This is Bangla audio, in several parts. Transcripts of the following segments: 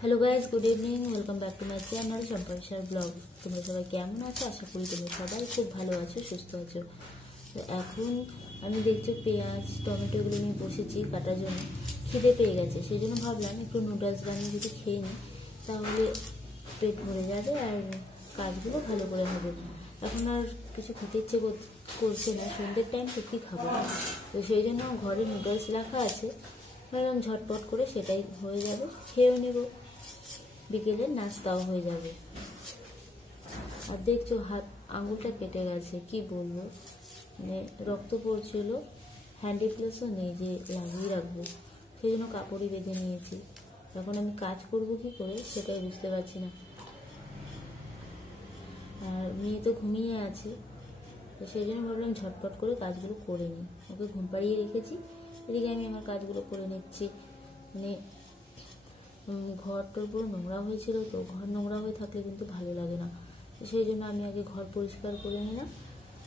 Hello guys, good evening, welcome back to my channel চম্পাশার ব্লগ। তোমরা সবাই কেমন আছো? আশা করি তোমরা সবাই খুব ভালো আছো, সুস্থ আছো। তো এখন আমি দেখছি পেঁয়াজ টমেটো এগুলো নিয়ে বসেছি কাটার জন্য। খিদে পেয়ে গেছে, সেই জন্য ভাবলাম একটু নুডলস বানিয়ে যদি খেয়ে নিই তাহলে পেট ভরে যাবে আর কাজগুলো ভালো করে হবে। এখন আর কিছু খেতে ইচ্ছে করছে না, সন্ধ্যের টাইম তো কী খাবো। তো সেই জন্য ঘরে নুডলস রাখা আছে, ভাবলাম ঝটপট করে সেটাই হয়ে যাবে, খেয়েও নেব, বিকেলের নাস্তাও হয়ে যাবে। আর দেখছো হাত আঙুলটা কেটে গেছে, কি বলবো, মানে রক্ত পড়ছিল, হ্যান্ডি প্লাসও নেই যে লাগিয়ে রাখবো, সেই জন্য কাপড়ই বেঁধে নিয়েছি। এখন আমি কাজ করবো কি করে সেটাই বুঝতে পারছি না। আর মেয়ে তো ঘুমিয়ে আছে, তো সেই জন্য ভাবলাম ঝটপট করে কাজগুলো করে নিই। ওকে ঘুম পাড়িয়ে রেখেছি, এদিকে আমি আমার কাজগুলো করে নিচ্ছি। মানে ঘরটার পুরো নোংরা হয়েছিল, তো ঘর নোংরা হয়ে থাকলে কিন্তু ভালো লাগে না, তো সেই জন্য আমি আগে ঘর পরিষ্কার করে নিলাম,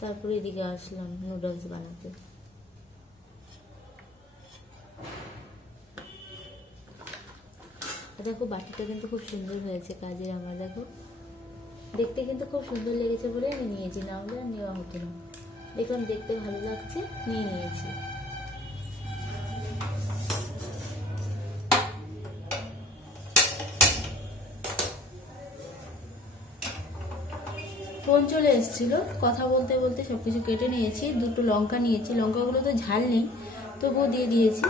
তারপরে এদিকে আসলাম নুডলস বানাতে। দেখো বাটিটা কিন্তু খুব সুন্দর হয়েছে কাজের আমার, দেখো দেখতে কিন্তু খুব সুন্দর লেগেছে বলে আমি নিয়েছি, না হলে আর নেওয়া হতো না। দেখলাম দেখতে ভালো লাগছে, নিয়ে নিয়েছি। ফোন চলে এসেছিল, কথা বলতে বলতে সবকিছু কেটে নিয়েছি। দুটো লঙ্কা নিয়েছি, লঙ্কাগুলো তো ঝাল নেই, তবুও দিয়ে দিয়েছি।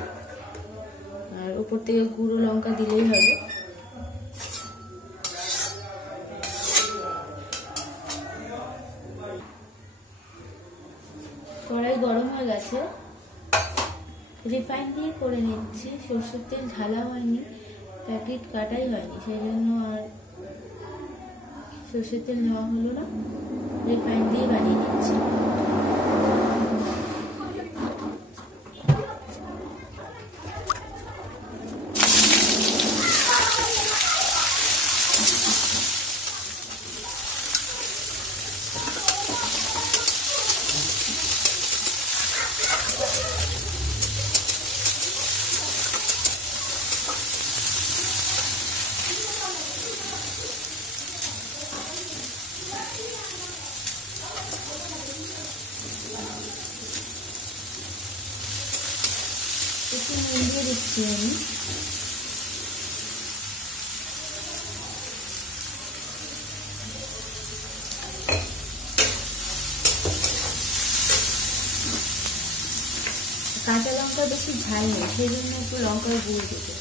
আর উপর থেকে গুঁড়ো লঙ্কা দিলেই হবে। কড়াই গরম হয়ে গেছে, রিফাইন দিয়ে করে নিচ্ছি। সরষের তেল ঢালা হয়নি, প্যাকেট কাটাই হয়নি, সেই জন্য আর সরষের তেল নেওয়া হলো না, রিফাইন দিয়ে বানিয়ে নিচ্ছি। একটু নুন দিয়ে দিচ্ছি আমি। কাঁচা লঙ্কা বেশি ঝাল নেই, সেই জন্য একটু লঙ্কার গুঁড়ো দেবো।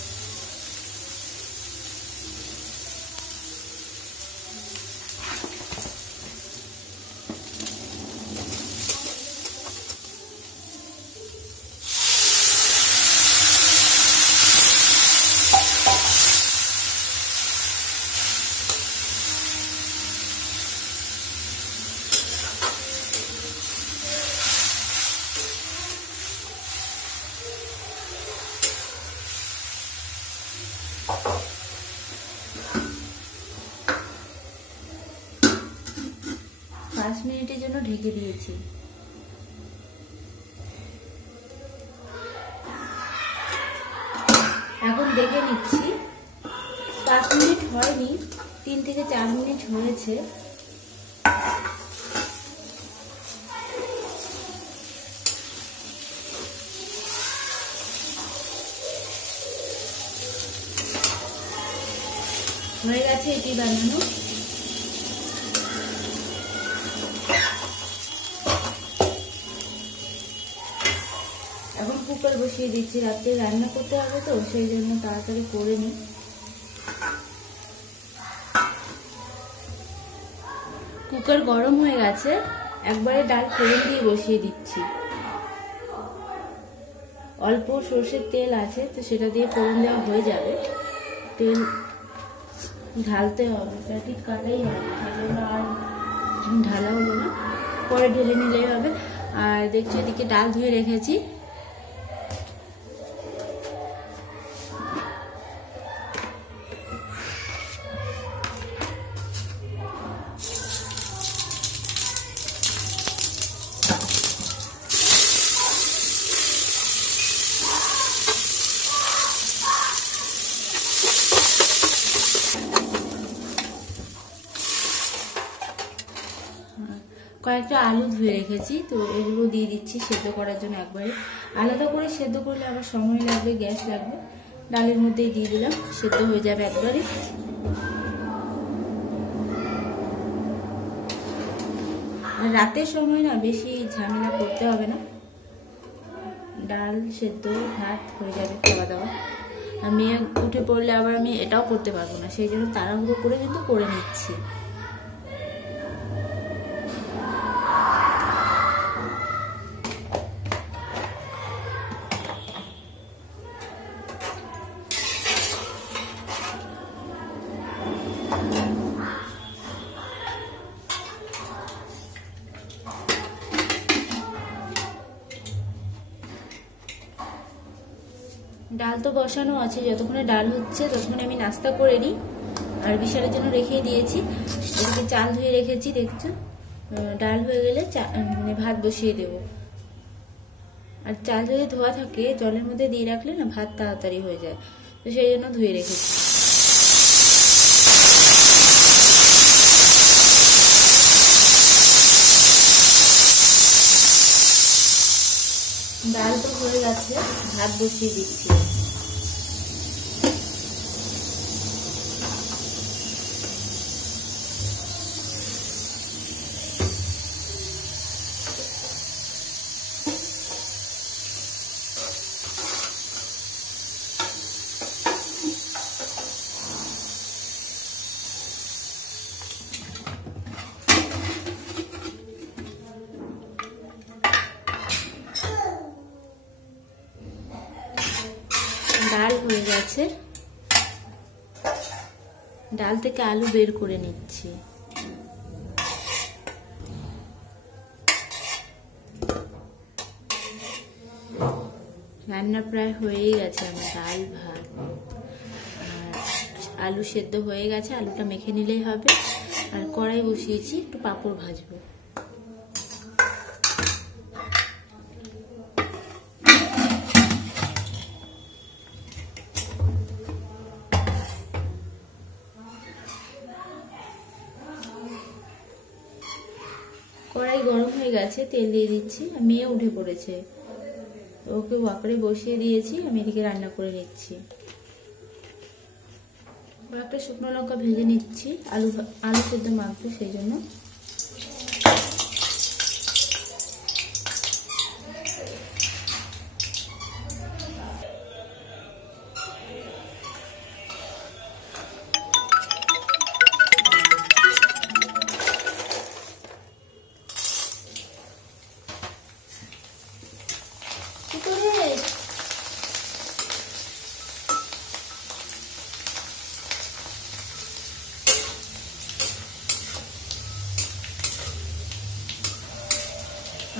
5 মিনিটের জন্য ঢেকে দিয়েছি। এখন দেখে নিচ্ছি, 5 মিনিট হয়নি, 3 থেকে 4 মিনিট হয়েছে। হয়ে গেছে এটি বানানো। এখন কুকার বসিয়ে দিচ্ছি, রাত্রে রান্না করতে হবে তো সেই জন্য তাড়াতাড়ি করে নিই। কুকার গরম হয়ে গেছে, একবারে ডাল ফোড়ন দিয়ে বসিয়ে দিচ্ছি। অল্প সর্ষের তেল আছে, তো সেটা দিয়ে ফোড়ন দেওয়া হয়ে যাবে। তেল ঢালতে হবে, প্যাকেট কাটাই হবে, আর ঢালা হলো না, পরে ঢেলে নিলেই হবে। আর দেখছি এদিকে ডাল ধুয়ে রেখেছি, কয়েকটা আলু ধুয়ে রেখেছি, তো এগুলো দিয়ে দিচ্ছি সেদ্ধ করার জন্য। একবারে আলাদা করে সেদ্ধ করলে আবার সময় লাগবে, গ্যাস লাগবে। ডালের মধ্যেই দিয়ে দিলাম, সেদ্ধ হয়ে যাবে একবারে। আর রাতের সময় না বেশি ঝামেলা করতে হবে না, ডাল সেদ্ধ ভাত হয়ে যাবে, খাওয়া দাওয়া। আর মেয়ে উঠে পড়লে আবার আমি এটাও করতে পারবো না, সেই জন্য তাড়াহুড়ো করে কিন্তু করে নিচ্ছি। ডাল তো বসানো আছে, যতক্ষণে ডাল হচ্ছে ততক্ষণে আমি নাস্তা করে নিই। আর বিশালের জন্য রেখে দিয়েছি, এদিকে চাল ধুয়ে রেখেছি দেখছো। ডাল হয়ে গেলে মানে ভাত বসিয়ে দেব। আর চাল যদি ধোয়া থাকে জলের মধ্যে দিয়ে রাখলে না ভাত তাড়াতাড়ি হয়ে যায়, তো সেই জন্য ধুয়ে রেখেছি। ডাল তো হয়ে গেছে, ভাত বসিয়ে দিচ্ছি। ডাল হয়ে গেছে, ডাল থেকে আলু বের করে নিচ্ছি। রান্না প্রায় হয়েই গেছে আমার, ডাল ভাত আর আলু সেদ্ধ হয়ে গেছে, আলুটা মেখে নিলেই হবে। আর কড়াই বসিয়েছি, একটু পাঁপড় ভাজবো। কড়াই গরম হয়ে গেছে, তেল দিয়ে দিচ্ছি। মেয়ে উঠে পড়েছে, ওকে ওয়াকারে বসিয়ে দিয়েছি, আমি এদিকে রান্না করে নিচ্ছি। একটা শুকনো লঙ্কা ভেজে নিচ্ছি, আলু সেদ্ধ মাখবো সেই জন্য।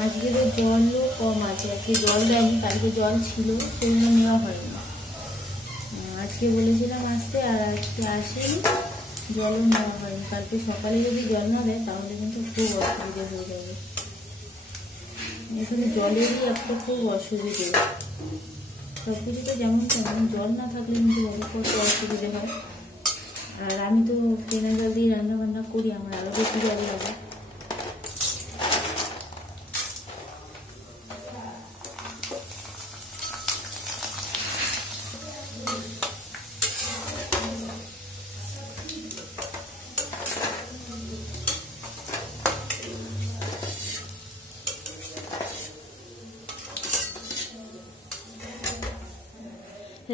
আজকে তো জলও কম আছে, আজকে জল দেয়নি, কালকে জল ছিল সেই জন্য নেওয়া হয়নি। আজকে বলেছিলাম আসতে, আর আজকে আসেনি, জলও নেওয়া হয়নি। কালকে সকালে যদি জল না দেয় তাহলে কিন্তু খুব অসুবিধা হয়ে যাবে। এখানে জলেরই একটা খুব অসুবিধে, সব কিছুতে যেমন তেমন জল না থাকলে কিন্তু কত অসুবিধে হয়। আর আমি তো কেনা জল দিয়ে রান্না বান্না করি, আমার আরও বেশি জল লাগে।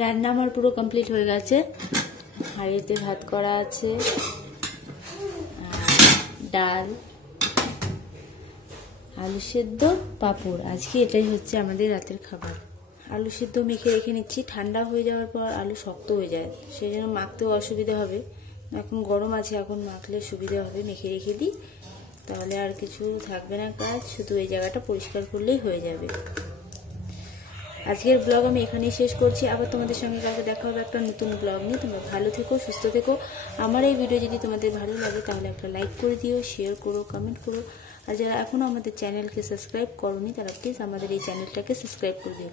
রান্না আমার পুরো কমপ্লিট হয়ে গেছে। হাঁড়িতে ভাত করা আছে, ডাল, আলু সেদ্ধ, পাঁপড়। আজকে এটাই হচ্ছে আমাদের রাতের খাবার। আলু সেদ্ধ মেখে রেখে নিচ্ছি, ঠান্ডা হয়ে যাওয়ার পর আলু শক্ত হয়ে যায়, সেই জন্য মাখতেও অসুবিধা হবে। এখন গরম আছে, এখন মাখলে সুবিধা হবে। মেখে রেখে দিই, তাহলে আর কিছু থাকবে না কাজ, শুধু এই জায়গাটা পরিষ্কার করলেই হয়ে যাবে। আজকের ব্লগ আমি এখানেই শেষ করছি। আবার তোমাদের সঙ্গে কালকে দেখা হবে একটা নতুন ব্লগ নিয়ে। তোমরা ভালো থেকো, সুস্থ থেকো। আমার এই ভিডিও যদি তোমাদের ভালো লাগে তাহলে একটা লাইক করে দিও, শেয়ার করো, কমেন্ট করো। আর যারা এখনও আমাদের চ্যানেলকে সাবস্ক্রাইব করোনি তারা প্লিজ আমাদের এই চ্যানেলটাকে সাবস্ক্রাইব করে দিও।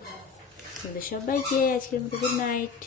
তোমাদের সবাইকে আজকের মতো গুড নাইট।